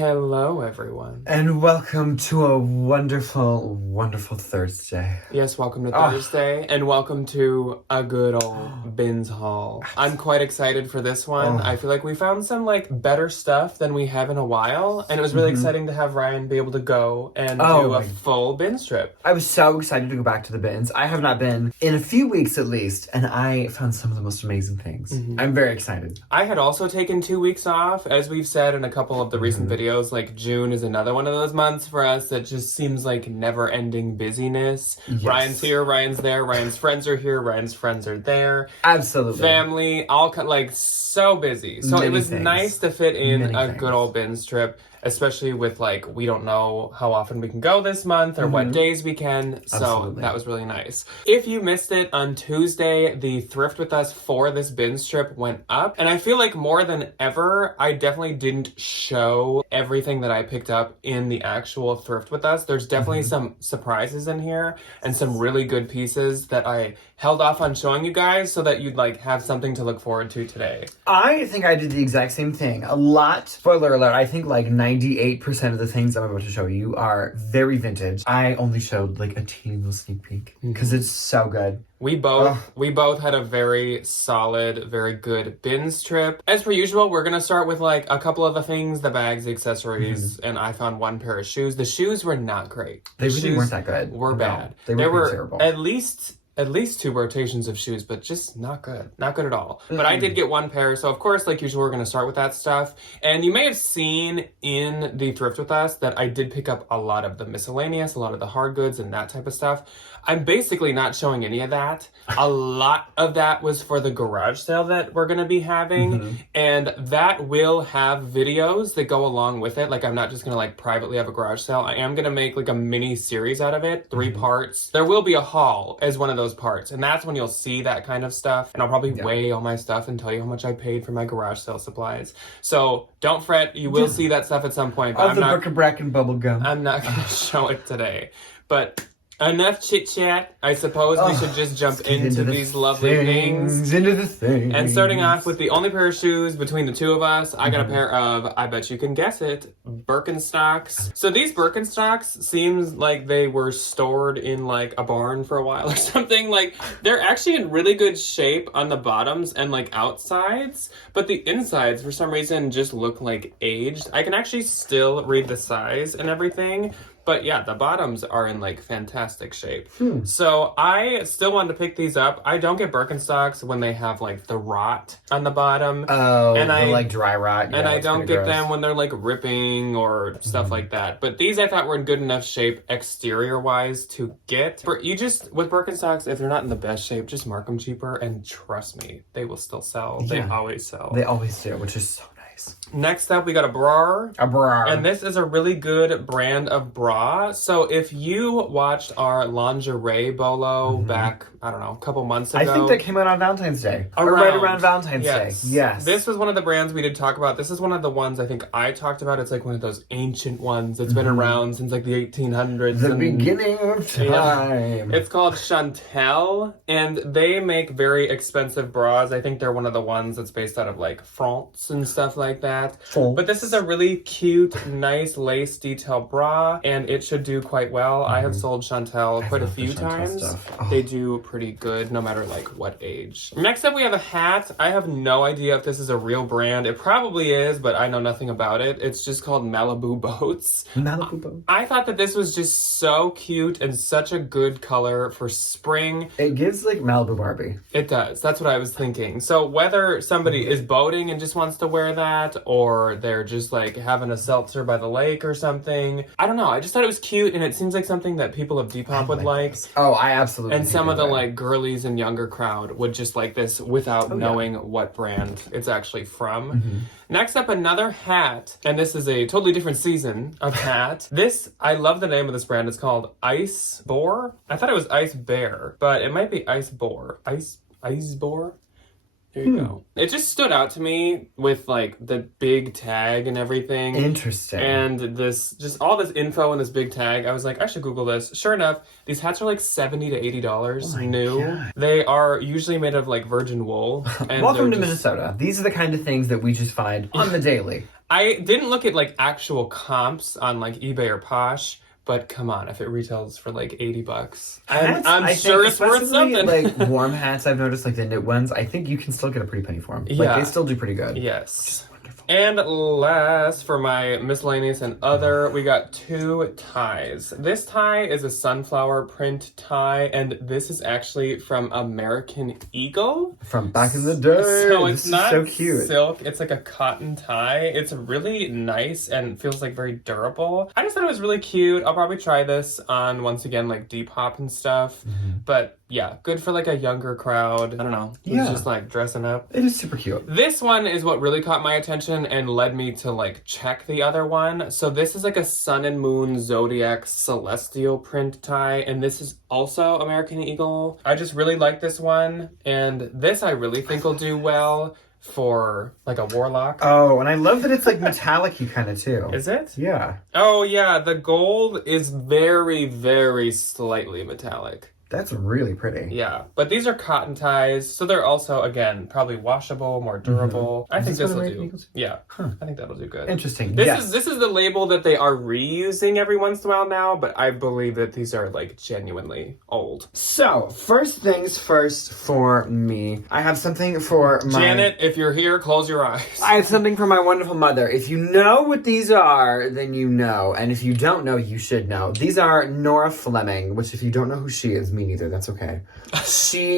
Hello, everyone. And welcome to a wonderful, wonderful Thursday. Yes, welcome to Thursday, and welcome to a good old bins haul. I'm quite excited for this one. I feel like we found some, better stuff than we have in a while, and it was really exciting to have Ryan be able to go and do a full bins trip. I was so excited to go back to the bins. I have not been in a few weeks at least, and I found some of the most amazing things. I'm very excited. I had also taken 2 weeks off, as we've said in a couple of the recent videos. June is another one of those months for us that just seems like never-ending busyness. Yes. Ryan's here, Ryan's there, Ryan's friends are here, Ryan's friends are there. Absolutely. Family, all so busy. So it was nice to fit in a good old bins trip. Especially with we don't know how often we can go this month or what days we can. So that was really nice. If you missed it, on Tuesday, the thrift with us for this bins trip went up. And I feel like more than ever, I definitely didn't show everything that I picked up in the actual thrift with us. There's definitely some surprises in here and some really good pieces that I held off on showing you guys so that you'd have something to look forward to today. I think I did the exact same thing. Spoiler alert, I think 98% of the things I'm about to show you are very vintage. I only showed a teeny little sneak peek because it's so good. We both had a very solid, very good bins trip. As per usual, we're gonna start with a couple of the things, the bags, the accessories, and I found one pair of shoes. The shoes were not great. They really weren't that good. Were bad. They were terrible. At least 2 rotations of shoes, but just not good. Not good at all. But I did get one pair, so of course, like usual, we're going to start with that stuff. And you may have seen in the thrift with us that I did pick up a lot of the miscellaneous, a lot of the hard goods and that type of stuff. I'm basically not showing any of that. A lot of that was for the garage sale that we're going to be having. And that will have videos that go along with it. I'm not just going to privately have a garage sale. I am going to make a mini series out of it, 3 parts. There will be a haul as one of those parts. And that's when you'll see that kind of stuff. And I'll probably weigh all my stuff and tell you how much I paid for my garage sale supplies. So don't fret. You will see that stuff at some point. But the bric-a-brac and bubble gum. I'm not going to show it today. But enough chit-chat. I suppose we should just jump into these lovely things. Into the things. And starting off with the only pair of shoes between the two of us, I got a pair of, I bet you can guess it, Birkenstocks. So these Birkenstocks seems like they were stored in a barn for a while or something. They're actually in really good shape on the bottoms and outsides, but the insides for some reason just look aged. I can actually still read the size and everything. But yeah, the bottoms are in fantastic shape. So I still wanted to pick these up. I don't get Birkenstocks when they have the rot on the bottom. Oh, and the dry rot. Yeah, and I don't get them when they're ripping or stuff like that. But these I thought were in good enough shape exterior wise to get. With Birkenstocks, if they're not in the best shape, just mark them cheaper. And trust me, they will still sell. Yeah. They always sell. They always do, which is so nice. Next up, we got a bra. A bra. And this is a really good brand of bra. So if you watched our lingerie bolo back, I don't know, a couple months ago. I think that came out on Valentine's Day. Right around Valentine's Day. Yes. This was one of the brands we did talk about. This is one of the ones I think I talked about. It's one of those ancient ones that's been around since the 1800s. The beginning of time. Yeah. It's called Chantel, and they make very expensive bras. I think they're one of the ones that's based out of France and stuff like that. But this is a really cute, nice lace detail bra, and it should do quite well. I have sold Chantel quite a few times. They do pretty good no matter what age. Next up, we have a hat. I have no idea if this is a real brand. It probably is, but I know nothing about it. It's just called Malibu Boats. Malibu Boats. I thought that this was just so cute and such a good color for spring. It gives Malibu Barbie. It does. That's what I was thinking. So whether somebody is boating and just wants to wear that, or they're just having a seltzer by the lake or something. I don't know. I just thought it was cute, and it seems like something that people of Depop would like. Oh, I absolutely. And some of the girlies and younger crowd would just like this without knowing what brand it's actually from. Next up, another hat, and this is a totally different season of hat. I love the name of this brand. It's called Ice Boar. I thought it was Ice Bear, but it might be Ice Boar. Ice Boar. There you go. It just stood out to me with the big tag and everything. Interesting. And just all this info and this big tag. I was I should Google this. Sure enough, these hats are $70 to $80 new. God. They are usually made of virgin wool. And welcome to Minnesota. These are the kind of things that we just find on the daily. I didn't look at like actual comps on like eBay or Posh, but come on, if it retails for like $80, I'm sure it's worth something. Like warm hats, I've noticed, like the knit ones, I think you can still get a pretty penny for them. Yeah. Like they still do pretty good. Yes. And last, for my miscellaneous and other, we got 2 ties. This tie is a sunflower print tie, and this is actually from American Eagle. From back in the day. So it's not so cute. silk, it's like a cotton tie. It's really nice and feels like very durable. I just thought it was really cute. I'll probably try this on, once again, like Depop and stuff. But yeah, good for like a younger crowd. I don't know. It's just like dressing up. It is super cute. This one is what really caught my attention and led me to like check the other one. So this is like a sun and moon zodiac celestial print tie, and this is also American Eagle. I just really like this one, and this I really think will do well for like a warlock. Oh, and I love that it's like metallic-y kind of too. Is it? Yeah. Oh yeah, the gold is very, very slightly metallic. That's really pretty. Yeah, but these are cotton ties, so they're also, again, probably washable, more durable. I think this will do. Yeah, I think that'll do good. Interesting. This is the label that they are reusing every once in a while now, but I believe that these are like genuinely old. So, first things first for me. I have something for my... Janet, if you're here, close your eyes. I have something for my wonderful mother. If you know what these are, then you know. And if you don't know, you should know. These are Nora Fleming, which if you don't know who she is, me neither. That's okay.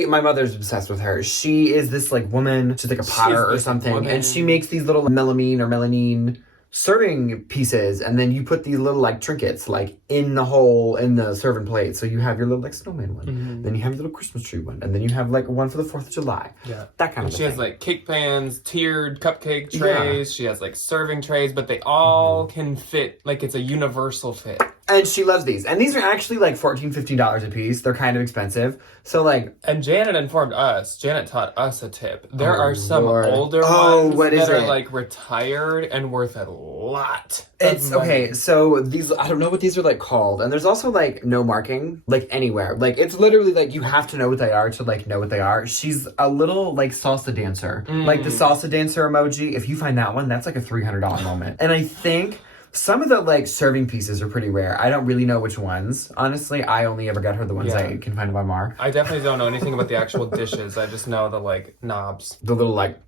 My mother's obsessed with her. She is this like woman. She's like a potter or something, and she makes these little melamine serving pieces, and then you put these little like trinkets like in the hole in the serving plate. So you have your little like snowman one, then you have your little Christmas tree one, and then you have like one for the 4th of July. Yeah, that kind of. She has like cake pans, tiered cupcake trays. Yeah. She has like serving trays, but they all can fit. Like it's a universal fit. And she loves these. And these are actually like $14, $15 a piece. They're kind of expensive. So like... And Janet informed us. Janet taught us a tip. There are some older ones that are like retired and worth a lot. It's okay. So these, I don't know what these are like called. And there's also like no marking like anywhere. Like it's literally like you have to know what they are to like know what they are. She's a little like salsa dancer. Like the salsa dancer emoji. If you find that one, that's like a $300 moment. And I think... some of the, like, serving pieces are pretty rare. I don't really know which ones. Honestly, I only ever got her the ones I can find by Mar. I definitely don't know anything about the actual dishes. I just know the, like, knobs. The little, like,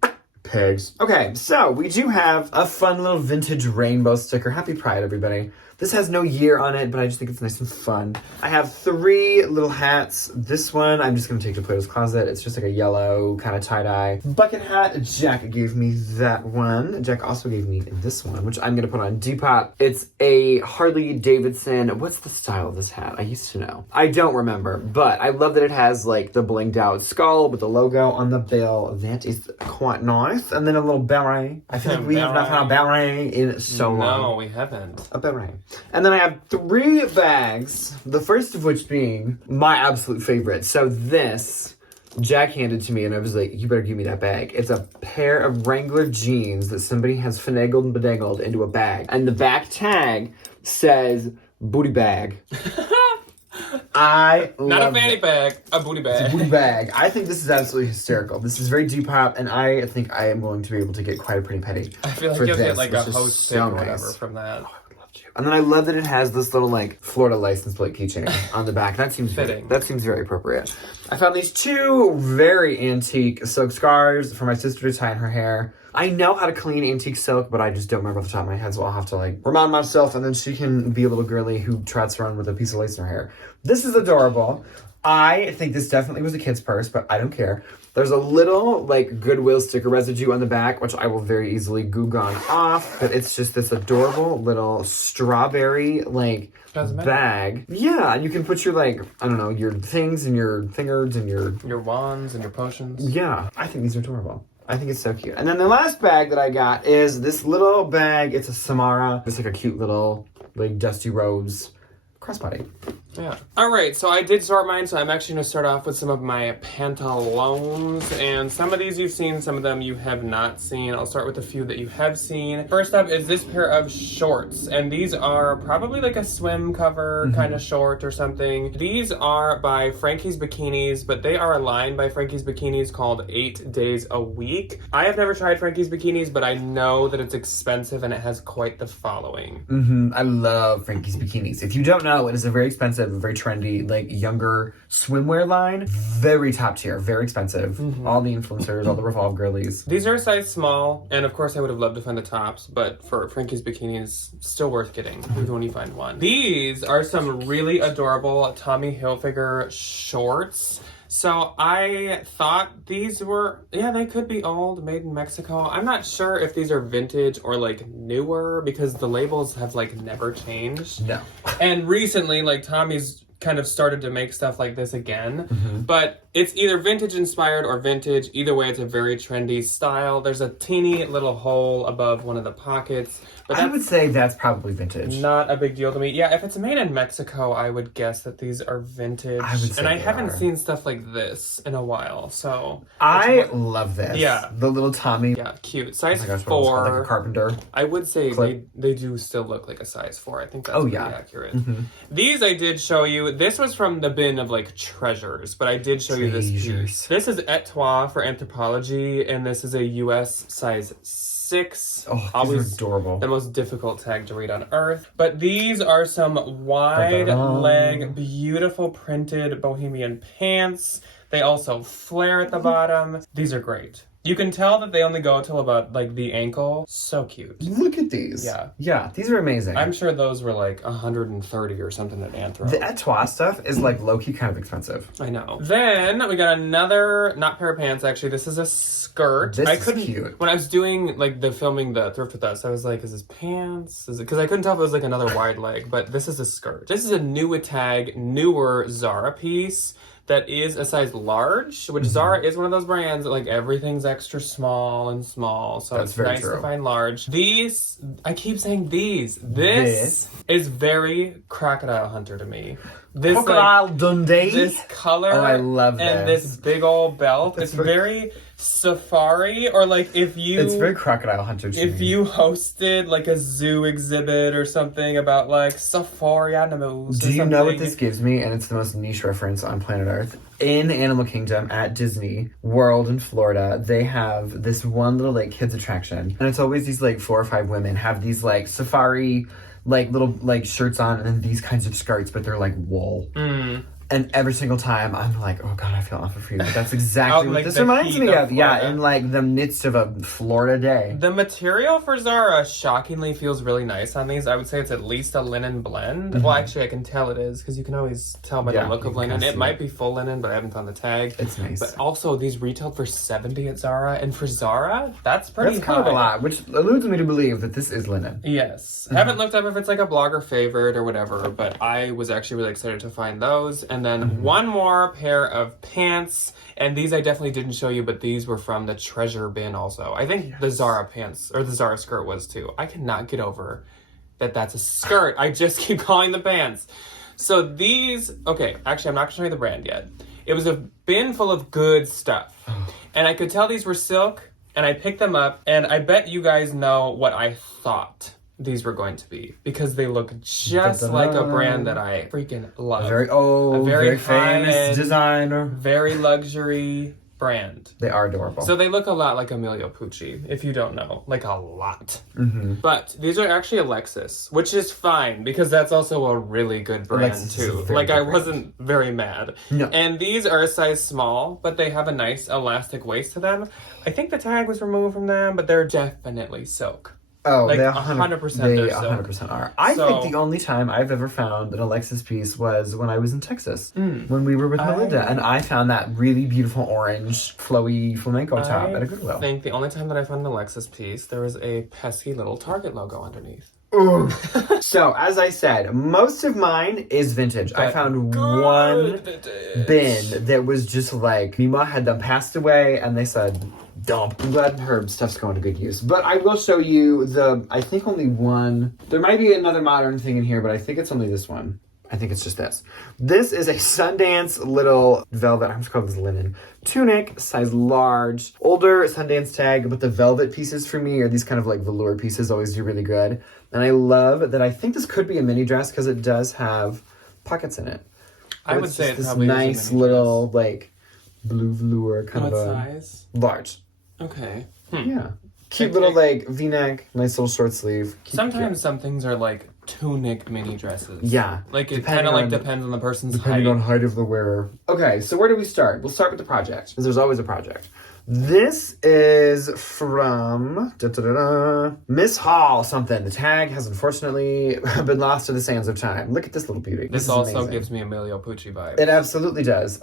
pigs. Okay, so we do have a fun little vintage rainbow sticker. Happy Pride, everybody. This has no year on it, but I just think it's nice and fun. I have 3 little hats. This one, I'm just going to take to Plato's Closet. It's just like a yellow kind of tie-dye bucket hat. Jack gave me that one. Jack also gave me this one, which I'm going to put on Depop. It's a Harley Davidson. What's the style of this hat? I used to know. I don't remember, but I love that it has like the blinged out skull with the logo on the bill. That is quite nice. And then a little beret. I feel like we have not found a beret in so long. No, we haven't. A beret. And then I have 3 bags, the first of which being my absolute favorite. So this, Jack handed to me and I was like, you better give me that bag. It's a pair of Wrangler jeans that somebody has finagled and bedangled into a bag. And the back tag says booty bag. Not a fanny bag, a booty bag. It's a booty bag. I think this is absolutely hysterical. This is very Depop, and I think I am going to be able to get quite a pretty penny. I feel like you'll get like a host tip or whatever from that. And then I love that it has this little like Florida license plate keychain on the back. That seems fitting. That seems very appropriate. I found these 2 very antique silk scarves for my sister to tie in her hair. I know how to clean antique silk, but I just don't remember off the top of my head, so I'll have to like remind myself, and then she can be a little girly who trots around with a piece of lace in her hair. This is adorable. I think this definitely was a kid's purse, but I don't care. There's a little, like, Goodwill sticker residue on the back, which I will very easily Goo Gone off. But it's just this adorable little strawberry, like, bag. Yeah, and you can put your, like, I don't know, your things and your fingers and your... your wands and your potions. Yeah, I think these are adorable. I think it's so cute. And then the last bag that I got is this little bag. It's a Samara. It's like a cute little, like, Dusty Rose crossbody. Yeah. All right, so I did sort mine, so I'm actually going to start off with some of my pantaloons. And some of these you've seen, some of them you have not seen. I'll start with a few that you have seen. First up is this pair of shorts. And these are probably like a swim cover kind of short or something. These are by Frankie's Bikinis, but they are a line by Frankie's Bikinis called 8 Days a Week. I have never tried Frankie's Bikinis, but I know that it's expensive and it has quite the following. I love Frankie's Bikinis. If you don't know, it is a very expensive, very trendy, like younger swimwear line. Very top tier, very expensive. All the influencers, all the Revolve girlies. These are a size small, and of course I would have loved to find the tops, but for Frankie's Bikinis, still worth getting, even when you find one. These are some really adorable Tommy Hilfiger shorts. So I thought these were, yeah, they could be old, made in Mexico. I'm not sure if these are vintage or like newer because the labels have like never changed. No. And recently, like Tommy's kind of started to make stuff like this again, but it's either vintage inspired or vintage. Either way, it's a very trendy style. There's a teeny little hole above one of the pockets. But I would say that's probably vintage. Not a big deal to me. Yeah, if it's made in Mexico, I would guess that these are vintage. I would say and I they haven't are. seen stuff like this in a while, so... I love this. Yeah. The little Tommy. Yeah, cute. Size Oh my gosh, what else? 4. Like a carpenter. I would say Clip. they do still look like a size 4. I think that's Oh, pretty yeah. accurate. These I did show you. This was from the bin of like treasures, but I did show you this piece. Treasures. This is Etoile for Anthropologie, and this is a US size 6. Oh, these Always are adorable. the most difficult tag to read on earth. But these are some wide Da-da-da. leg, beautiful printed bohemian pants. They also flare at the bottom. These are great. You can tell that they only go till about like the ankle. So cute. Look at these. Yeah. Yeah, these are amazing. I'm sure those were like 130 or something at Anthro. The Etoile stuff is like low-key kind of expensive. I know. Then we got another, not pair of pants actually, this is a skirt. This I is couldn't, cute. when I was doing like the filming the thrift with us, I was like, is this pants? Is it, because I couldn't tell if it was like another wide leg, but this is a skirt. This is a newer tag, newer Zara piece that is a size large, which Zara is one of those brands that like everything's extra small and small, so That's it's very nice true. to find large. These, I keep saying these. This is very Crocodile Hunter to me. This Crocodile Dundee. this color Oh, I love and this. this big old belt. That's It's very safari, or like if you It's very Crocodile Hunter to if me. you hosted like a zoo exhibit or something about like safari animals. Do or you know what something. this gives me? And it's the most niche reference on planet Earth. In Animal Kingdom at Disney World in Florida, they have this one little like kids attraction. And it's always these like 4 or 5 women have these like safari like little like shirts on and then these kinds of skirts, but they're like wool. And every single time I'm like, oh god, I feel awful for you. But that's exactly Out, what like, this the reminds heat me of of. Yeah, Florida. in like the midst of a Florida day. The material for Zara shockingly feels really nice on these. I would say it's at least a linen blend. Well, actually, I can tell it is because you can always tell by Yeah, the look you of can linen. see It might be full linen, but I haven't found the tag. It's nice. But also, these retailed for $70 at Zara, and for Zara, that's pretty That's kind of high. a lot, which alludes me to believe that this is linen. Yes. Haven't looked up if it's like a blogger favorite or whatever, but I was actually really excited to find those. And then one more pair of pants, and these I definitely didn't show you, but these were from the treasure bin also. I think the Zara pants, or the Zara skirt was too. I cannot get over that that's a skirt. I just keep calling the pants. So these, okay, actually I'm not gonna show you the brand yet. It was a bin full of good stuff. And I could tell these were silk, and I picked them up, and I bet you guys know what I thought these were going to be because they look just like a brand that I freaking love. A very old, very famous high-end, designer. very luxury brand. They are adorable. So they look a lot like Emilio Pucci, if you don't know. Like a lot. But these are actually Alexis, which is fine because that's also a really good brand Alexis is a too. very Like good I brand. wasn't very mad. No. And these are a size small, but they have a nice elastic waist to them. I think the tag was removed from them, but they're definitely silk. Oh, Like, they 100% They they're 100% are. I So- think the only time I've ever found an Alexis piece was when I was in Texas, when we were with Melinda, and I found that really beautiful orange, flowy flamenco top at a Goodwill. I think the only time that I found an Alexis piece, there was a pesky little Target logo underneath. Ooh. So, as I said, most of mine is vintage. I found one bin that was just like, Mima had them passed away, and they said, dump. I'm glad her stuff's going to good use. But I will show you I think only one. There might be another modern thing in here, but I think it's only this one. I think it's just this. This is a Sundance little velvet, I'm just calling this linen, tunic, size large. Older Sundance tag, but the velvet pieces for me are these kind of like velour pieces, always do really good. And I love that I think this could be a mini dress because it does have pockets in it. I would say it this probably nice is a mini little like blue velour kind What of a size? large. Okay. Yeah. Cute little like V-neck, nice little short sleeve. Sometimes some things are like tunic mini dresses. Yeah. Like it kind of like depends on the person's height. Height of the wearer. Okay, so where do we start? We'll start with the project, because there's always a project. This is from Miss Hall something. The tag has unfortunately been lost to the sands of time. Look at this little beauty. This is also amazing. gives me Emilio Pucci vibes. It absolutely does.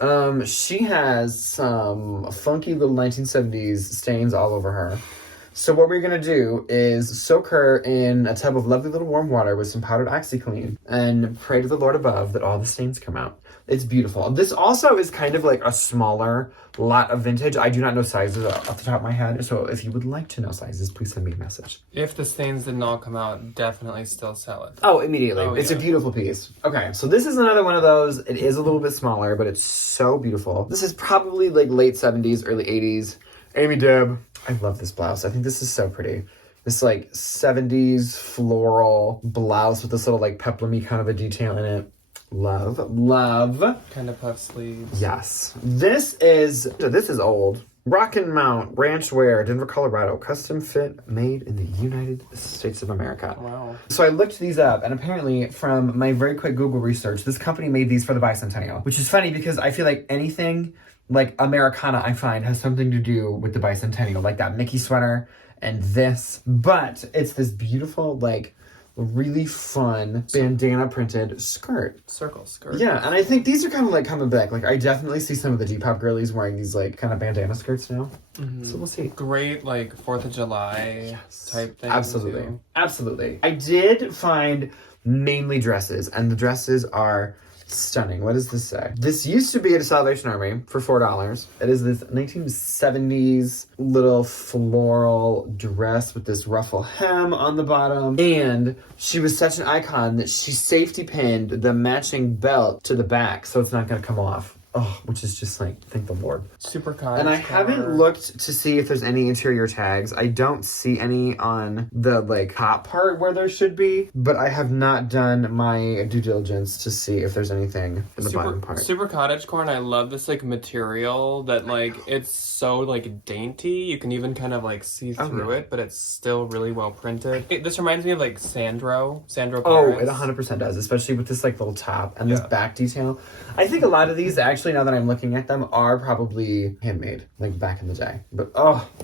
She has some funky little 1970s stains all over her. So what we're going to do is soak her in a tub of lovely little warm water with some powdered OxyClean and pray to the Lord above that all the stains come out. It's beautiful. This also is kind of like a smaller lot of vintage. I do not know sizes off the top of my head, so if you would like to know sizes, please send me a message. If the stains didn't all come out, definitely still sell it. Oh, immediately. Oh, it's yeah. a beautiful piece. Okay, so this is another one of those. It is a little bit smaller, but it's so beautiful. This is probably like late 70s, early 80s. Amy Deb. I love this blouse. I think this is so pretty. This like 70s floral blouse with this little like peplumy kind of a detail in it. Love. Kind of puff sleeves. Yes. This is old. Rockin' Mount Ranch Wear, Denver, Colorado. Custom fit, made in the United States of America. Wow. So I looked these up, and apparently from my very quick Google research, this company made these for the bicentennial. Which is funny because I feel like anything like Americana, I find, has something to do with the bicentennial. Like that Mickey sweater and this. But it's this beautiful, like, really fun bandana printed skirt. Circle skirt. Yeah, and I think these are kind of like coming back. Like I definitely see some of the Depop girlies wearing these like kind of bandana skirts now. Mm-hmm. So we'll see. Great like 4th of July type thing. Absolutely. Too. Absolutely. I did find mainly dresses, and the dresses are stunning. What does this say? This used to be at a Salvation Army for $4. It is this 1970s little floral dress with this ruffle hem on the bottom. And she was such an icon that she safety pinned the matching belt to the back so it's not going to come off. Oh, which is just like, thank the Lord. Super cotton. And I haven't looked to see if there's any interior tags. I don't see any on the like top part where there should be, but I have not done my due diligence to see if there's anything in the bottom part. Super cottagecore, and I love this like material that like it's so like dainty. You can even kind of like see through it, but it's still really well printed. This reminds me of like Sandro Oh, Paris. it 100% does, especially with this like little top and this back detail. I think a lot of these actually, now that I'm looking at them, are probably handmade, like back in the day. But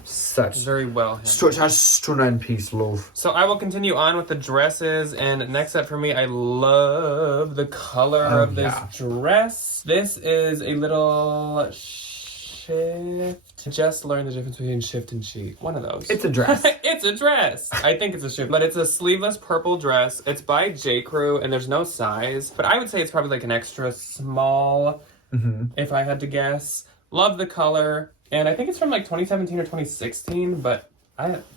such very well handmade. Such a stunning piece, love. So I will continue on with the dresses, and next up for me, I love the color of this dress. This is a little shift. Just learned the difference between shift and chic. One of those. It's a dress. It's a dress. I think it's a shift, but it's a sleeveless purple dress. It's by J. Crew, and there's no size, but I would say it's probably like an extra small. If I had to guess. Love the color. And I think it's from like 2017 or 2016, but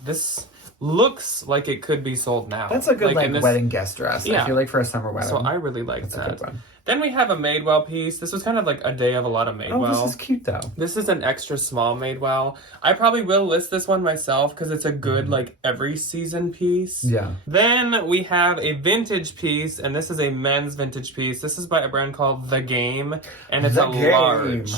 this looks like it could be sold now. That's a good like wedding guest dress. Yeah. I feel like for a summer wedding. So I really like that's that. a good one. Then we have a Madewell piece. This was kind of like a day of a lot of Madewell. Oh, this is cute though. This is an extra small Madewell. I probably will list this one myself because it's a good like every season piece. Yeah. Then we have a vintage piece, and this is a men's vintage piece. This is by a brand called The Game, and it's large.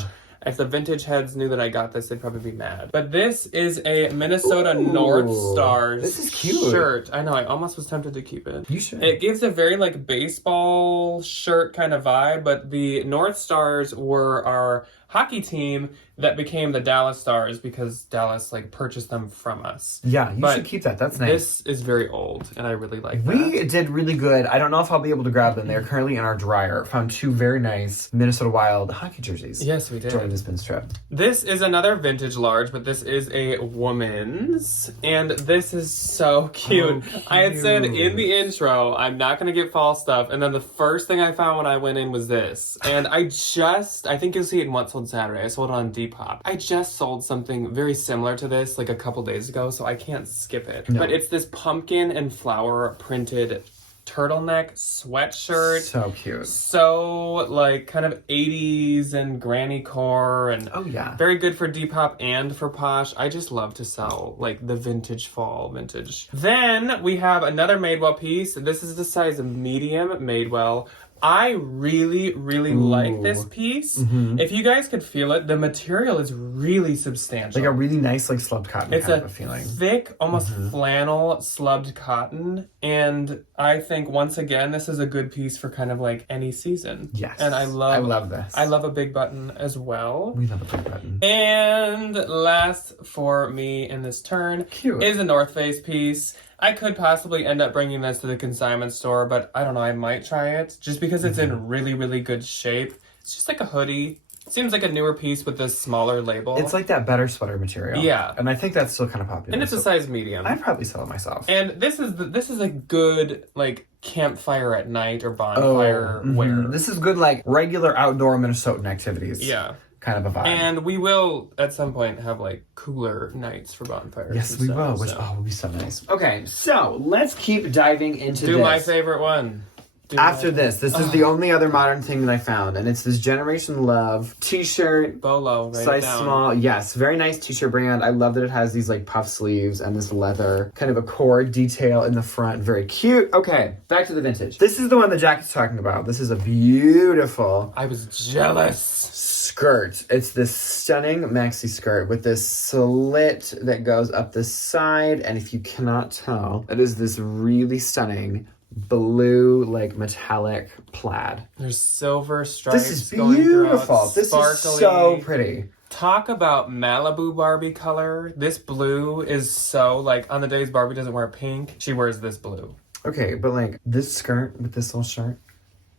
If the vintage heads knew that I got this, they'd probably be mad. But this is a Minnesota North Stars this is cute. shirt. I know, I almost was tempted to keep it. You should. It gives a very like baseball shirt kind of vibe, but the North Stars were our hockey team that became the Dallas Stars because Dallas like purchased them from us. Yeah, you should keep that. That's nice. This is very old, and I really like that. We did really good. I don't know if I'll be able to grab them. They're currently in our dryer. Found 2 very nice Minnesota Wild hockey jerseys. Yes, we did. During this bin's trip. This is another vintage large, but this is a woman's, and this is so cute. I had said in the intro, I'm not going to get fall stuff, and then the first thing I found when I went in was this. And I think you'll see it in What Sold Saturday. I sold it on Depop. I just sold something very similar to this like a couple days ago, so I can't skip it. No. But it's this pumpkin and flower printed turtleneck sweatshirt. So cute. So, like, kind of 80s and granny core, and Oh, yeah. very good for Depop and for Posh. I just love to sell, like, the vintage fall vintage. Then we have another Madewell piece. This is the size medium Madewell. I really, really like this piece. If you guys could feel it, the material is really substantial. Like a really nice, like, slubbed cotton It's kind a of a feeling. thick, almost flannel, slubbed cotton. And I think, once again, this is a good piece for kind of like any season. Yes. And I love this. I love a big button as well. We love a big button. And last for me in this turn is a North Face piece. I could possibly end up bringing this to the consignment store, but I don't know, I might try it just because it's in really, really good shape. It's just like a hoodie. Seems like a newer piece with this smaller label. It's like that better sweater material. Yeah. And I think that's still kind of popular. And it's a size medium. I'd probably sell it myself. And this is a good, like, campfire at night or bonfire wear. This is good, like, regular outdoor Minnesotan activities. Yeah. Kind of a vibe. And we will, at some point, have, like, cooler nights for bonfires. Yes, we will, which will be so nice. Okay, so let's keep diving into this. Do my favorite one. After this is the only other modern thing that I found, and it's this Generation Love t-shirt. Bolo, right? Size small. Yes, very nice t-shirt brand. I love that it has these like puff sleeves and this leather kind of a cord detail in the front. Very cute. Okay, back to the vintage. This is the one that Jackie's talking about. This is a beautiful... I was jealous. Skirt. It's this stunning maxi skirt with this slit that goes up the side, and if you cannot tell, it is this really stunning blue, like, metallic plaid. There's silver stripes. This is going beautiful. Throughout. This Sparkly. is so pretty. Talk about Malibu Barbie color. This blue is so, like, on the days Barbie doesn't wear pink, she wears this blue. Okay, but, like, this skirt with this little shirt.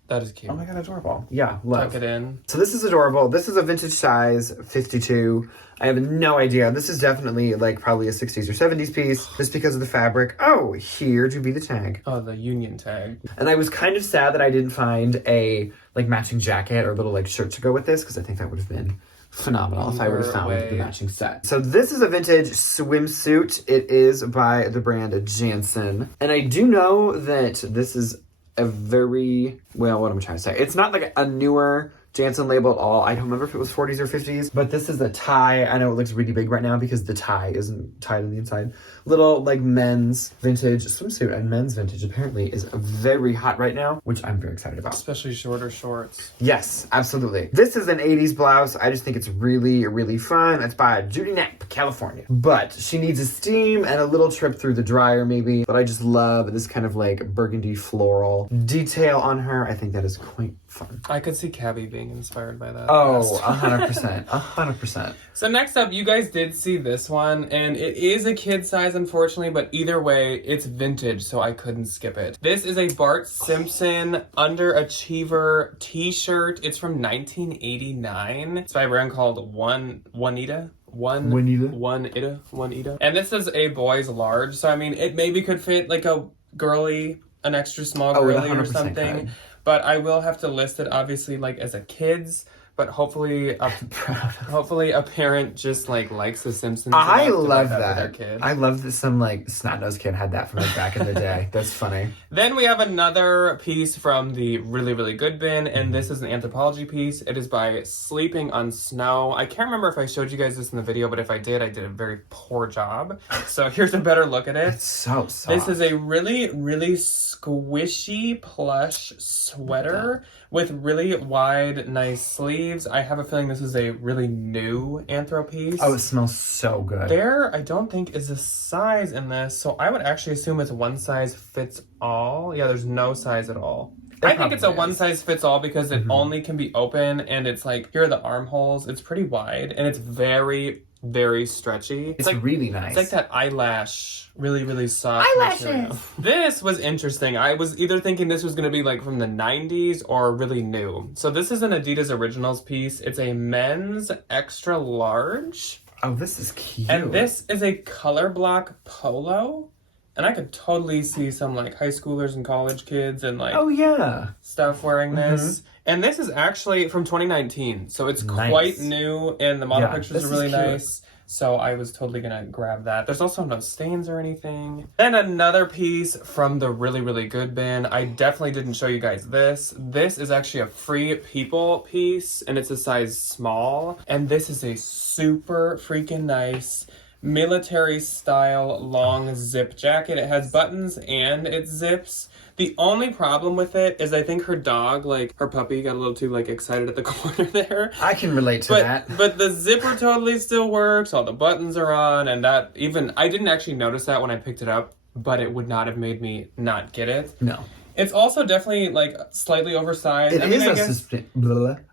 That is cute. Oh my god, adorable. Yeah, love. Tuck it in. So this is adorable. This is a vintage size 52. I have no idea. This is definitely like probably a 60s or 70s piece just because of the fabric. Oh, here to be the tag. Oh, the union tag. And I was kind of sad that I didn't find a like matching jacket or little like shirt to go with this because I think that would have been phenomenal if I would have found the matching set. So this is a vintage swimsuit. It is by the brand Jansen. And I do know that this is a very, well, what am I trying to say? It's not like a newer Jansen label at all. I don't remember if it was 40s or 50s, but this is a tie. I know it looks really big right now because the tie isn't tied on the inside. Little like men's vintage swimsuit, and men's vintage apparently is very hot right now, which I'm very excited about. Especially shorter shorts. Yes, absolutely. This is an 80s blouse. I just think it's really, really fun. It's by Judy Knapp, California. But she needs a steam and a little trip through the dryer maybe. But I just love this kind of like burgundy floral detail on her. I think that is quite fun. I could see Cabby being inspired by that. Oh, 100%. 100%. So next up, you guys did see this one, and it is a kid size, unfortunately, but either way, it's vintage, so I couldn't skip it. This is a Bart Simpson Underachiever t-shirt. It's from 1989. It's by a brand called Juanita. And this is a boy's large, so I mean, it maybe could fit like a girly, an extra small girly or something. Could. But I will have to list it, obviously, like as a kid's. But hopefully, hopefully a parent just like likes The Simpsons. I love that. that. For their kid. I love that some like snot-nosed kid had that from like back in the day. That's funny. Then we have another piece from the really, really good bin, and this is an Anthropologie piece. It is by Sleeping on Snow. I can't remember if I showed you guys this in the video, but if I did a very poor job. So here's a better look at it. It's so soft. This is a really, really squishy plush sweater with really wide, nice sleeves. I have a feeling this is a really new Anthro piece. Oh, it smells so good. There, I don't think is a size in this, so I would actually assume it's one size fits all. Yeah, there's no size at all. I think it's a one size fits all because it only can be open, and it's like, here are the armholes. It's pretty wide, and it's very, very stretchy. It's like really nice. It's like that eyelash, really, really soft material. This was interesting. I was either thinking this was going to be like from the 90s or really new. So this is an Adidas Originals piece. It's a men's extra large. Oh, this is cute. And this is a color block polo. And I could totally see some like high schoolers and college kids and like stuff wearing this. And this is actually from 2019, so it's quite new, and the model pictures are really nice. So I was totally gonna grab that. There's also no stains or anything. Then another piece from the really, really good bin. I definitely didn't show you guys this. This is actually a Free People piece, and it's a size small. And this is a super freaking nice military style long zip jacket. It has buttons and it zips. The only problem with it is I think her dog, like her puppy, got a little too like excited at the corner there. I can relate to that. But the zipper totally still works. All the buttons are on, and that even I didn't actually notice that when I picked it up, but it would not have made me not get it. No. It's also definitely like slightly oversized. It is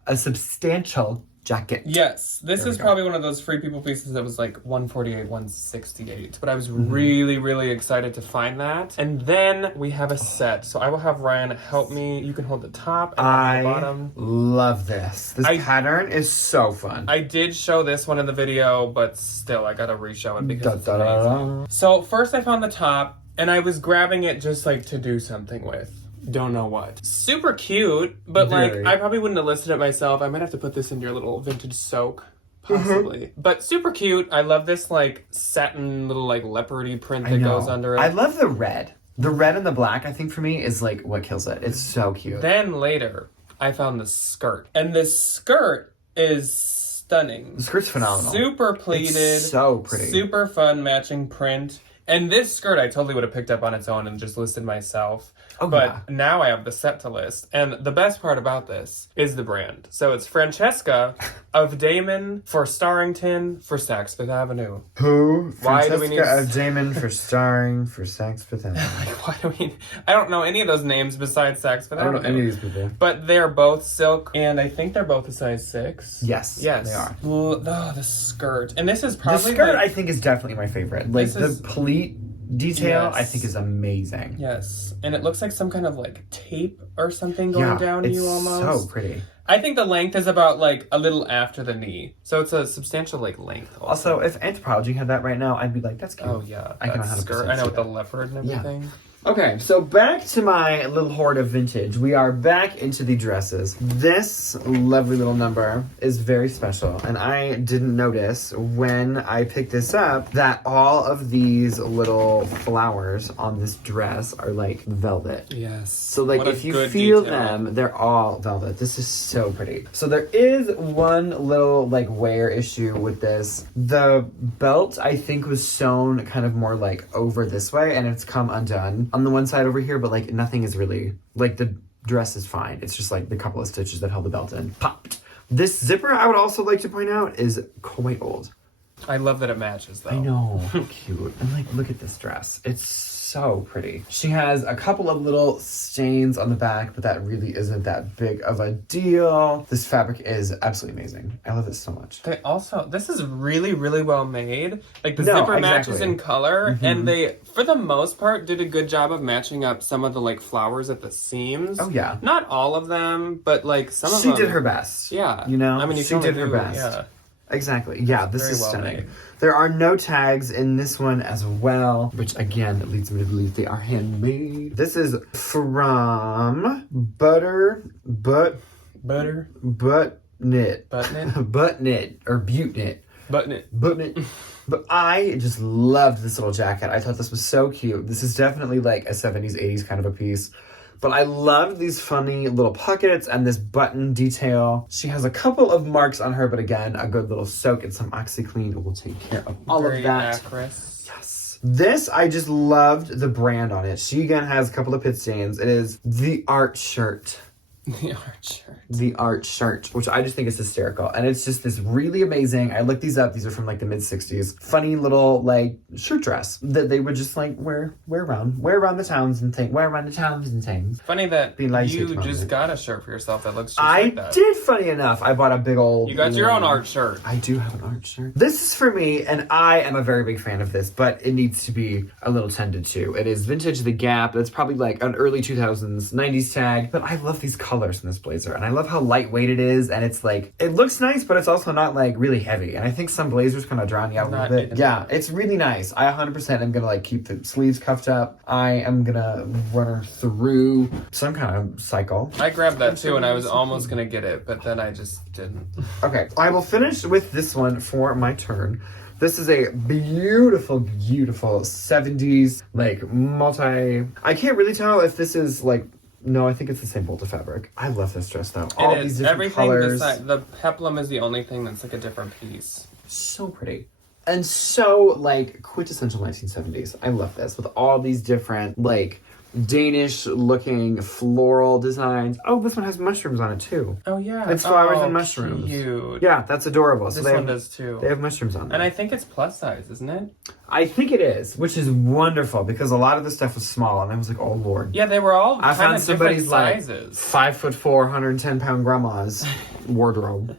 a substantial jacket. Yes, this is probably one of those Free People pieces that was like $148, $168. But I was really, really excited to find that. And then we have a set. So I will have Ryan help me. You can hold the top and the bottom. Love this. This pattern is so fun. I did show this one in the video, but still, I gotta re-show it because it's amazing. So first I found the top, and I was grabbing it just like to do something with. Don't know what. Super cute, but like I probably wouldn't have listed it myself. I might have to put this in your little vintage soak, possibly. But super cute. I love this like satin little like leopardy print that goes under it. I love the red. The red and the black, I think for me, is like what kills it. It's so cute. Then later, I found the skirt. And this skirt is stunning. The skirt's phenomenal. Super pleated. It's so pretty. Super fun matching print. And this skirt I totally would have picked up on its own and just listed myself. Oh, but now I have the set to list. And the best part about this is the brand. So it's Francesca of Damon for Starrington for Saks Fifth Avenue. Who? Why do we need of Damon for starring for Saks Fifth Avenue. Why do we? I don't know any of those names besides Saks Fifth Avenue. I don't know any of these people. But they're both silk, and I think they're both a size 6. Yes, they are. Well, the skirt, and this is probably the skirt. I think is definitely my favorite. Like the pleat detail, Yes. I think is amazing. Yes, and it looks like some kind of like tape or something going down to you almost. So pretty. I think the length is about like a little after the knee, so it's a substantial like length. Also, if Anthropologie had that right now, I'd be like, that's cute. Oh yeah, I can 100% skirt. I know see with the that. leopard and everything. Yeah. Okay, so back to my little hoard of vintage. We are back into the dresses. This lovely little number is very special, and I didn't notice when I picked this up that all of these little flowers on this dress are like velvet. Yes. So like if you feel them, they're all velvet. This is so pretty. So there is one little like wear issue with this. The belt I think was sewn kind of more like over this way, and it's come undone on the one side over here, but like nothing is really, like the dress is fine. It's just like the couple of stitches that held the belt in popped. This zipper, I would also like to point out, is quite old. I love that it matches though. I know, how cute. And like, look at this dress. It's so pretty. She has a couple of little stains on the back, but that really isn't that big of a deal. This fabric is absolutely amazing. I love this so much. They also, this is really, really well made. Like the zipper matches in color, and they, for the most part, did a good job of matching up some of the like flowers at the seams. Oh yeah. Not all of them, but like some of them. She did her best. Yeah. You know? I mean, she did her best. Yeah. Exactly. Yeah, this is stunning. Made. There are no tags in this one as well, which again leads me to believe they are handmade. This is from Butt Knit or Butte Knit. Butt Knit. But I just loved this little jacket. I thought this was so cute. This is definitely like a 70s, 80s kind of a piece. But I loved these funny little pockets and this button detail. She has a couple of marks on her, but again, a good little soak and some OxiClean will take care of all of that. Actress. Yes. This, I just loved the brand on it. She again has a couple of pit stains. It is the art shirt. The art shirt. The art shirt, which I just think is hysterical. And it's just this really amazing, I looked these up, these are from like the mid-60s, funny little like shirt dress that they would just like wear around the towns and things. Funny that like you just got a shirt for yourself that looks just I like that. did, funny enough. I bought a big old... You got your own art shirt. I do have an art shirt. This is for me, and I am a very big fan of this, but it needs to be a little tended to. It is vintage The Gap. It's probably like an early 2000s, 90s tag, but I love these colors in this blazer, and I love how lightweight it is, and it's like, it looks nice, but it's also not like really heavy, and I think some blazers kind of drown you out a little bit. Yeah, it's really nice. I 100% am gonna like keep the sleeves cuffed up. I am gonna run her through some kind of cycle. I grabbed that too, and I was almost gonna get it, but then I just didn't. Okay, I will finish with this one for my turn. This is a beautiful, beautiful 70s, like, I can't really tell if this is, like, no, I think it's the same bolt of fabric. I love this dress, though. All these different everything colors. the peplum is the only thing that's like a different piece. So pretty. And so, like, quintessential 1970s. I love this. With all these different, like, Danish-looking floral designs. Oh, this one has mushrooms on it, too. Oh, yeah. It's flowers and mushrooms. Cute. Yeah, that's adorable. This so one does, too. They have mushrooms on them. And I think it's plus size, isn't it? I think it is, which is wonderful, because a lot of the stuff was small, and I was like, oh, Lord. Yeah, they were all I found somebody's, sizes. 5'4", 110-pound grandma's wardrobe.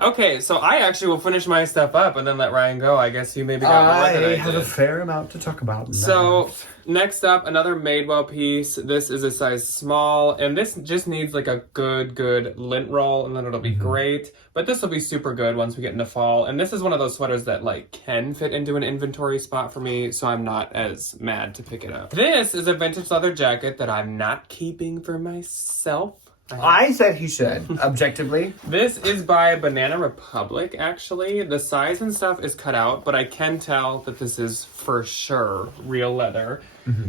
Okay, so I actually will finish my stuff up and then let Ryan go. I guess you maybe got more than I have did. a fair amount to talk about. So, next up, another Madewell piece. This is a size small, and this just needs like a good lint roll, and then it'll be great. But this will be super good once we get into fall. And this is one of those sweaters that like can fit into an inventory spot for me, so I'm not as mad to pick it up. This is a vintage leather jacket that I'm not keeping for myself. I said he should, objectively. This is by Banana Republic, actually. The size and stuff is cut out, but I can tell that this is for sure real leather.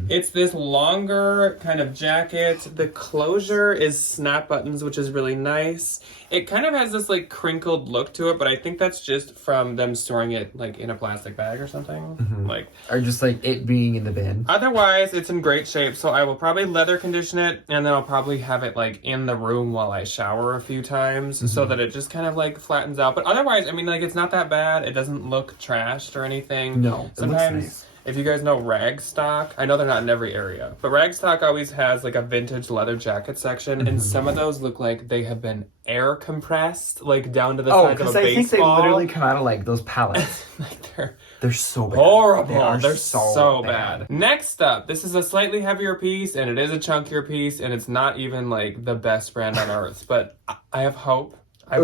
It's this longer kind of jacket. The closure is snap buttons, which is really nice. It kind of has this like crinkled look to it, but I think that's just from them storing it like in a plastic bag or something. Like, or just like it being in the bin. Otherwise, it's in great shape, so I will probably leather condition it, and then I'll probably have it like in the room while I shower a few times, so that it just kind of like flattens out. But otherwise, I mean, like, it's not that bad. It doesn't look trashed or anything. No, it looks nice. If you guys know Ragstock, I know they're not in every area, but Ragstock always has like a vintage leather jacket section, and some of those look like they have been air compressed, like down to the size of a baseball. Oh, because I think they literally come out of like those pallets. Like they're so bad. Horrible. They're so bad. Next up, this is a slightly heavier piece, and it is a chunkier piece, and it's not even like the best brand on earth, but I have hope. I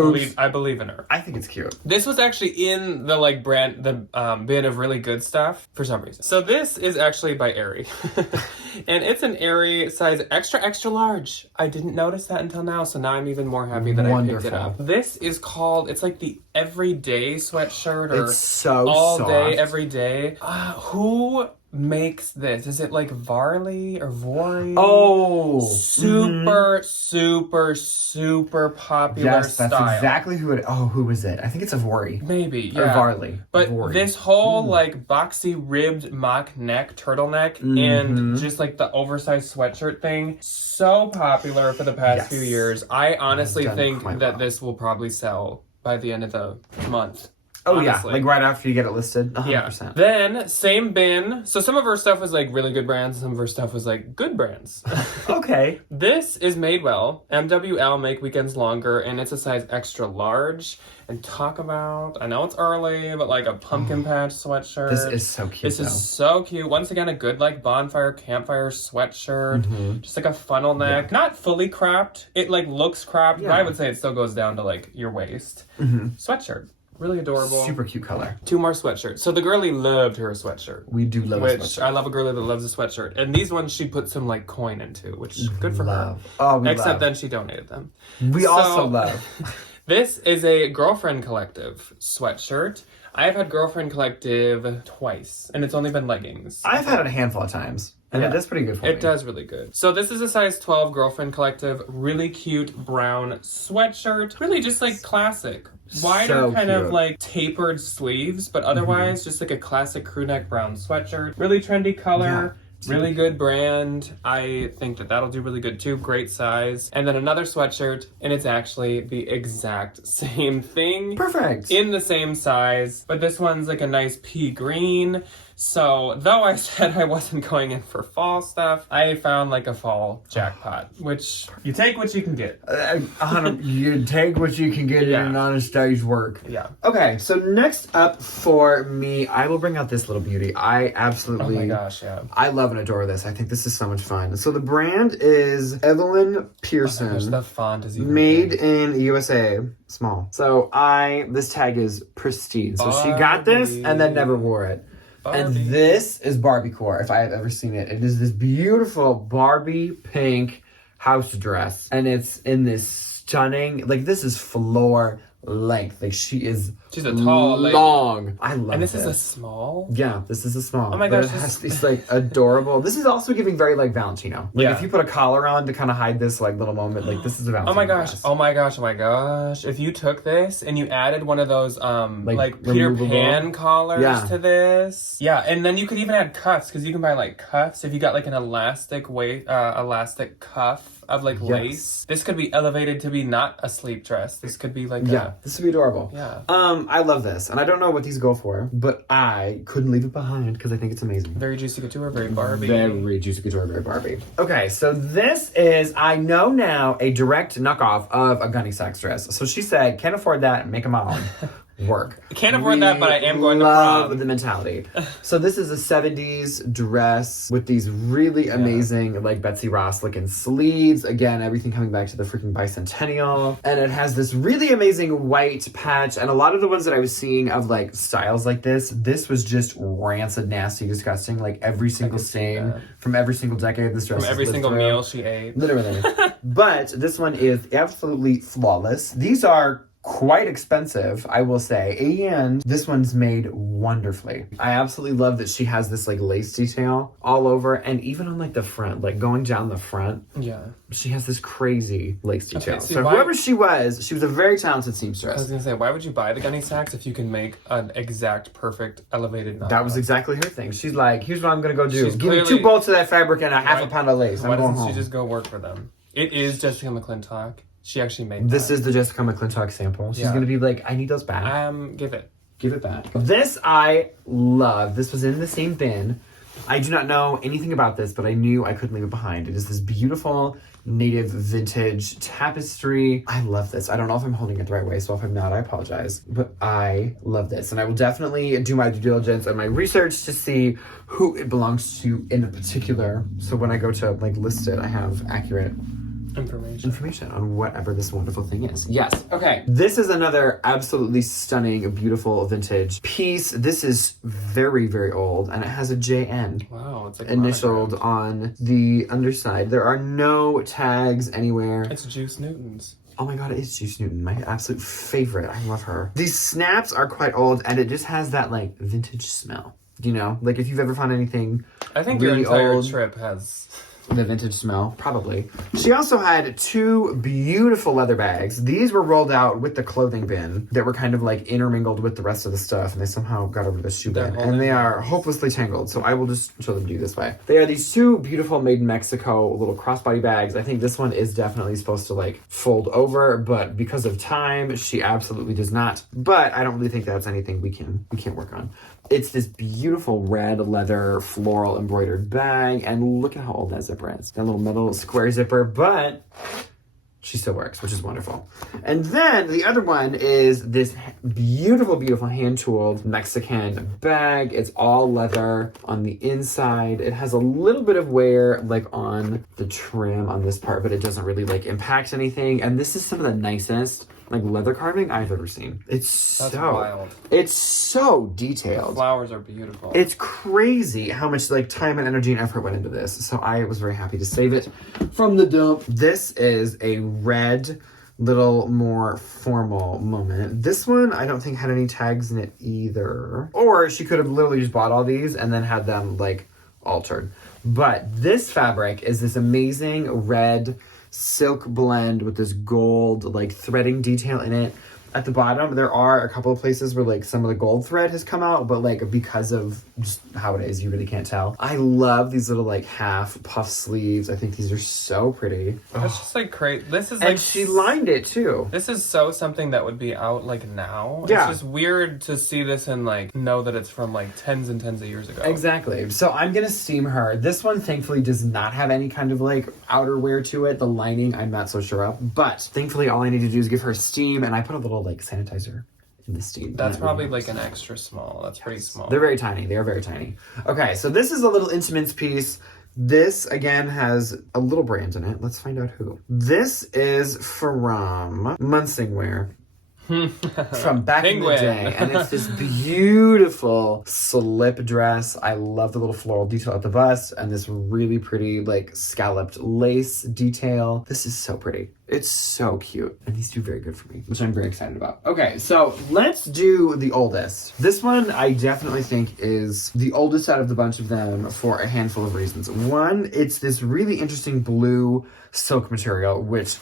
believe in her. I think it's cute. This was actually in the like bin of really good stuff for some reason. So this is actually by Aerie. And it's an Aerie size extra large. I didn't notice that until now, so now I'm even more happy that I picked it up. This is called, it's like the everyday sweatshirt, or it's so all soft. Day, every day. Who makes this? Is it like Varley or Vory? Oh, super popular yes, style. that's exactly who it. Oh, who was it? I think it's a Vory. Maybe, yeah. Or Varley. But Vory. this whole like boxy ribbed mock neck turtleneck and just like the oversized sweatshirt thing, so popular for the past few years. I honestly think that this will probably sell by the end of the month. Oh, honestly. yeah, like right after you get it listed. 100%. Yeah. Then, same bin. So some of her stuff was like really good brands, some of her stuff was like good brands. Okay. This is Madewell. MWL make weekends longer, and it's a size extra large. And talk about, I know it's early, but like a pumpkin patch sweatshirt. This is so cute, This is so cute. Once again, a good like bonfire, campfire sweatshirt. Just like a funnel neck. Yeah. Not fully cropped. It like looks cropped, but I would say it still goes down to like your waist. Sweatshirt. Really adorable. Super cute color. 2 more sweatshirts. So the girlie loved her sweatshirt. We do love a sweatshirt. I love a girlie that loves a sweatshirt. And these ones she put some like coin into, which is good for her. Oh, Except then she donated them. We also love. This is a Girlfriend Collective sweatshirt. I've had Girlfriend Collective twice, and it's only been leggings. I've had it a handful of times. And it does pretty good for me. It does really good. So this is a size 12 Girlfriend Collective. Really cute brown sweatshirt. Really just like classic. Wider kind of like tapered sleeves, but otherwise just like a classic crew neck brown sweatshirt. Really trendy color. Really good brand. I think that that'll do really good too. Great size. And then another sweatshirt, and it's actually the exact same thing. Perfect. In the same size, but this one's like a nice pea green. So, though I said I wasn't going in for fall stuff, I found like a fall jackpot, which you take what you can get. You take what you can get in an honest day's work. Yeah. Okay, so next up for me, I will bring out this little beauty. I absolutely... Oh my gosh, yeah. I love and adore this. I think this is so much fun. So the brand is Evelyn Pearson. Oh my gosh, the font is even made in USA. Small. So this tag is pristine. So she got this and then never wore it. And this is Barbie core, if I have ever seen it. It is this beautiful Barbie pink house dress. And it's in this stunning, like this is floor length. Like she's a tall lady. long. I love And this is a small? Yeah, this is a small. Oh my but gosh. it has these like adorable. This is also giving very like Valentino. Like if you put a collar on to kind of hide this like little moment, like this is a Valentino. Oh my gosh. dress. Oh my gosh. Oh my gosh. If you took this and you added one of those like Peter removable? Pan collars to this. Yeah, and then you could even add cuffs because you can buy like cuffs if you got like an elastic cuff of like lace. This could be elevated to be not a sleep dress. This could be like this would be adorable. Yeah. I love this, and I don't know what these go for, but I couldn't leave it behind because I think it's amazing. Very juicy couture, very Barbie. Very juicy couture, very Barbie. Okay, so this is, I know now, a direct knockoff of a Gunny Sacks dress. So she said, can't afford that, make them my own. Work. Can't afford that, but I am going to love prom. the mentality. So this is a 70s dress with these really amazing, like Betsy Ross looking sleeves. Again, everything coming back to the freaking bicentennial. And it has this really amazing white patch. And a lot of the ones that I was seeing of like styles like this was just rancid, nasty, disgusting. Like every single stain from every single decade this dress from every single meal she ate. Literally. But this one is absolutely flawless. These are quite expensive, I will say, and this one's made wonderfully. I absolutely love that she has this like lace detail all over, and even on like the front, like going down the front, she has this crazy lace detail. Okay, so whoever she was a very talented seamstress. I was gonna say, why would you buy the Gunny Sacks if you can make an exact, perfect, elevated knot? That was exactly her thing. She's like, here's what I'm gonna go do. She's Give me 2 bolts of that fabric and a half a pound of lace. Why I'm going doesn't home. she just go work for them? It is Jessica McClintock. She actually made this is the Jessica McClintock sample. She's gonna be like, I need those back. Give it. Give it back. This I love. This was in the same bin. I do not know anything about this, but I knew I couldn't leave it behind. It is this beautiful native vintage tapestry. I love this. I don't know if I'm holding it the right way, so if I'm not, I apologize. But I love this. And I will definitely do my due diligence and my research to see who it belongs to in particular. So when I go to like list it, I have accurate information on whatever this wonderful thing is. Yes. Okay. This is another absolutely stunning, beautiful vintage piece. This is very, very old, and it has a JN. Wow, it's like initialed on the underside. There are no tags anywhere. It's Juice Newton's. Oh my god, it is Juice Newton, my absolute favorite. I love her. These snaps are quite old, and it just has that like vintage smell. You know, like if you've ever found anything. I think really your entire old, trip has. The vintage smell, probably. She also had 2 beautiful leather bags. These were rolled out with the clothing bin that were kind of like intermingled with the rest of the stuff, and they somehow got over the shoe bin. And they are hopelessly tangled, so I will just show them to you this way. They are these 2 beautiful made in Mexico little crossbody bags. I think this one is definitely supposed to like fold over, but because of time, she absolutely does not. But I don't really think that's anything we can't work on. It's this beautiful red leather floral embroidered bag, and look at how old that zipper is. That little metal square zipper, but she still works, which is wonderful. And then the other one is this beautiful, beautiful hand-tooled Mexican bag. It's all leather on the inside. It has a little bit of wear like on the trim on this part, but it doesn't really like impact anything. And this is some of the nicest like leather carving I've ever seen. That's wild. It's so detailed. The flowers are beautiful. It's crazy how much like time and energy and effort went into this. So I was very happy to save it from the dump. This is a red, little more formal moment. This one I don't think had any tags in it either. Or she could have literally just bought all these and then had them like altered. But this fabric is this amazing red silk blend with this gold like threading detail in it. At the bottom, there are a couple of places where like some of the gold thread has come out, but like because of just how it is, you really can't tell. I love these little like half puff sleeves. I think these are so pretty. That's just like crazy. This is and like she lined it too. This is so something that would be out like now. Yeah. It's just weird to see this and like know that it's from like tens and tens of years ago. Exactly. So I'm gonna steam her. This one thankfully does not have any kind of like outerwear to it. The lining I'm not so sure of, but thankfully all I need to do is give her steam, and I put a little like sanitizer in the steam. That's probably like an extra small. That's pretty small. They're very tiny. They are very tiny. Okay, so this is a little intimates piece. This again has a little brand in it. Let's find out who. This is from Munsingwear. from back in the day. And it's this beautiful slip dress. I love the little floral detail at the bust and this really pretty like scalloped lace detail. This is so pretty. It's so cute. And these do very good for me, which I'm very excited about. Okay, so let's do the oldest. This one I definitely think is the oldest out of the bunch of them for a handful of reasons. One, it's this really interesting blue silk material, which,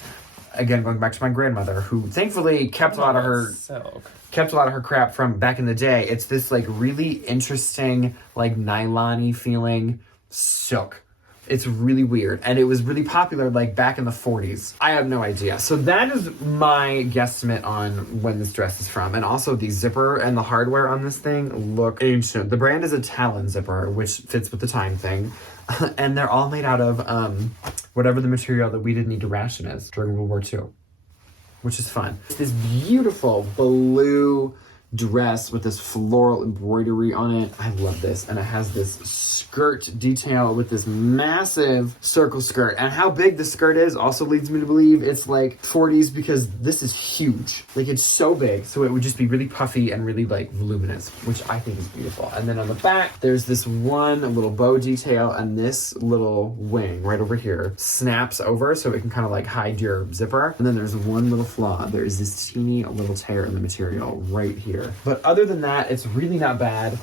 again, going back to my grandmother, who thankfully kept a lot of her crap from back in the day. It's this like really interesting, like nylon-y feeling silk. It's really weird. And it was really popular like back in the 40s. I have no idea. So that is my guesstimate on when this dress is from. And also the zipper and the hardware on this thing look ancient. The brand is a Talon zipper, which fits with the time thing. And they're all made out of whatever the material that we didn't need to ration is during World War II, which is fun. This beautiful blue dress with this floral embroidery on it. I love this. And it has this skirt detail with this massive circle skirt. And how big the skirt is also leads me to believe it's like 40s because this is huge. Like it's so big. So it would just be really puffy and really like voluminous, which I think is beautiful. And then on the back, there's this one little bow detail and this little wing right over here snaps over so it can kind of like hide your zipper. And then there's one little flaw. There is this teeny little tear in the material right here. But other than that, it's really not bad.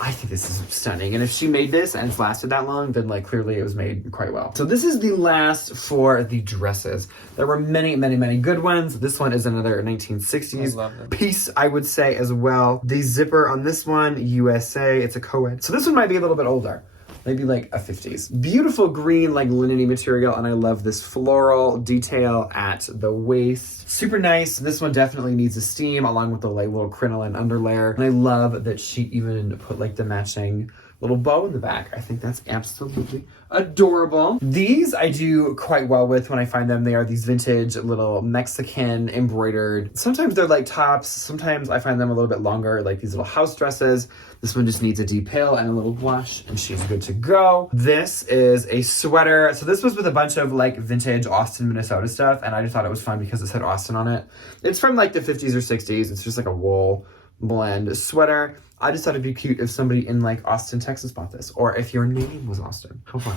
I think this is stunning. And if she made this and it's lasted that long, then like clearly it was made quite well. So this is the last for the dresses. There were many, many, many good ones. This one is another 1960s piece, I would say as well. The zipper on this one, USA, it's a co-ed. So this one might be a little bit older. Maybe like a 50s. Beautiful green, like linen-y material, and I love this floral detail at the waist. Super nice. This one definitely needs a steam, along with the like little crinoline underlayer. And I love that she even put like the matching little bow in the back. I think that's absolutely adorable. These I do quite well with when I find them. They are these vintage little Mexican embroidered. Sometimes they're like tops. Sometimes I find them a little bit longer, like these little house dresses. This one just needs a deep pill and a little blush and she's good to go. This is a sweater. So this was with a bunch of like vintage Austin, Minnesota stuff. And I just thought it was fun because it said Austin on it. It's from like the 50s or 60s. It's just like a wool blend sweater. I just thought it'd be cute if somebody in like Austin, Texas bought this, or if your name was Austin. How fun.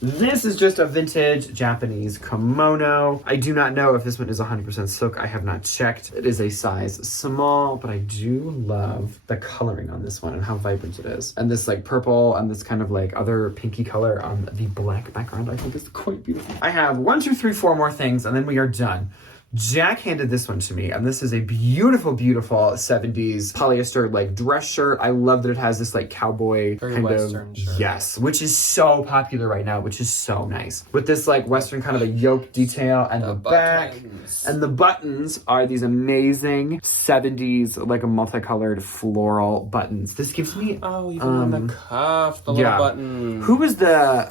This is just a vintage Japanese kimono. I do not know if this one is 100% silk. I have not checked. It is a size small, but I do love the coloring on this one and how vibrant it is. And this like purple and this kind of like other pinky color on the black background I think is quite beautiful. I have 1, 2, 3, 4 more things and then we are done. Jack handed this one to me, and this is a beautiful, beautiful 70s polyester like dress shirt. I love that it has this like cowboy very kind Western of shirt. Yes, which is so popular right now, which is so nice. With this like Western kind of a yoke detail and the back. And the buttons are these amazing 70s like a multicolored floral buttons. This gives me even on the cuff, the little button. Who was the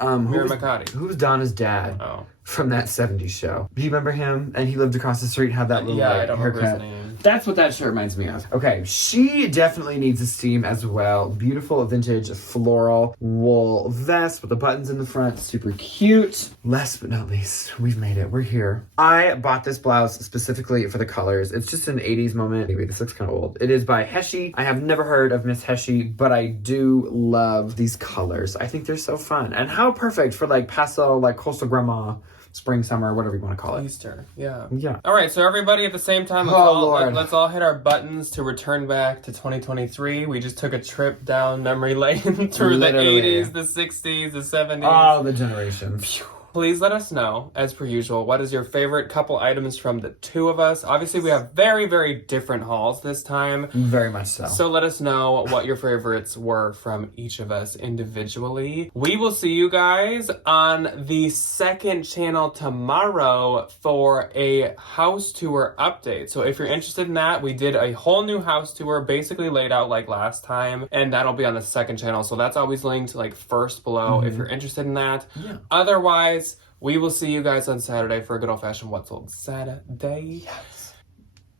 who was Donna's dad? Oh. From that 70s show. Do you remember him? And he lived across the street, had that little I don't haircut. remember his name. That's what that shirt reminds me of. Okay, she definitely needs a steam as well. Beautiful vintage floral wool vest with the buttons in the front. Super cute. Last but not least, we've made it. We're here. I bought this blouse specifically for the colors. It's just an 80s moment. Anyway, this looks kind of old. It is by Heshi. I have never heard of Miss Heshi, but I do love these colors. I think they're so fun. And how perfect for like pastel, like coastal grandma, spring, summer, whatever you want to call it. Easter, yeah. Yeah. All right, so everybody at the same time, let's all hit our buttons to return back to 2023. We just took a trip down memory lane through Literally. the 80s, the 60s, the 70s. All the generations. Phew. Please let us know, as per usual, what is your favorite couple items from the two of us. Obviously, we have very, very different hauls this time. Very much so. So let us know what your favorites were from each of us individually. We will see you guys on the second channel tomorrow for a house tour update. So if you're interested in that, we did a whole new house tour, basically laid out like last time, and that'll be on the second channel. So that's always linked like first below if you're interested in that. Yeah. Otherwise, we will see you guys on Saturday for a good old-fashioned What's Old Saturday. Yes.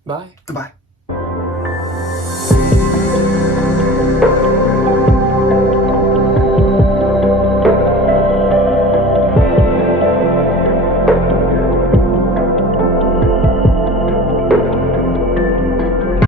Bye. Goodbye.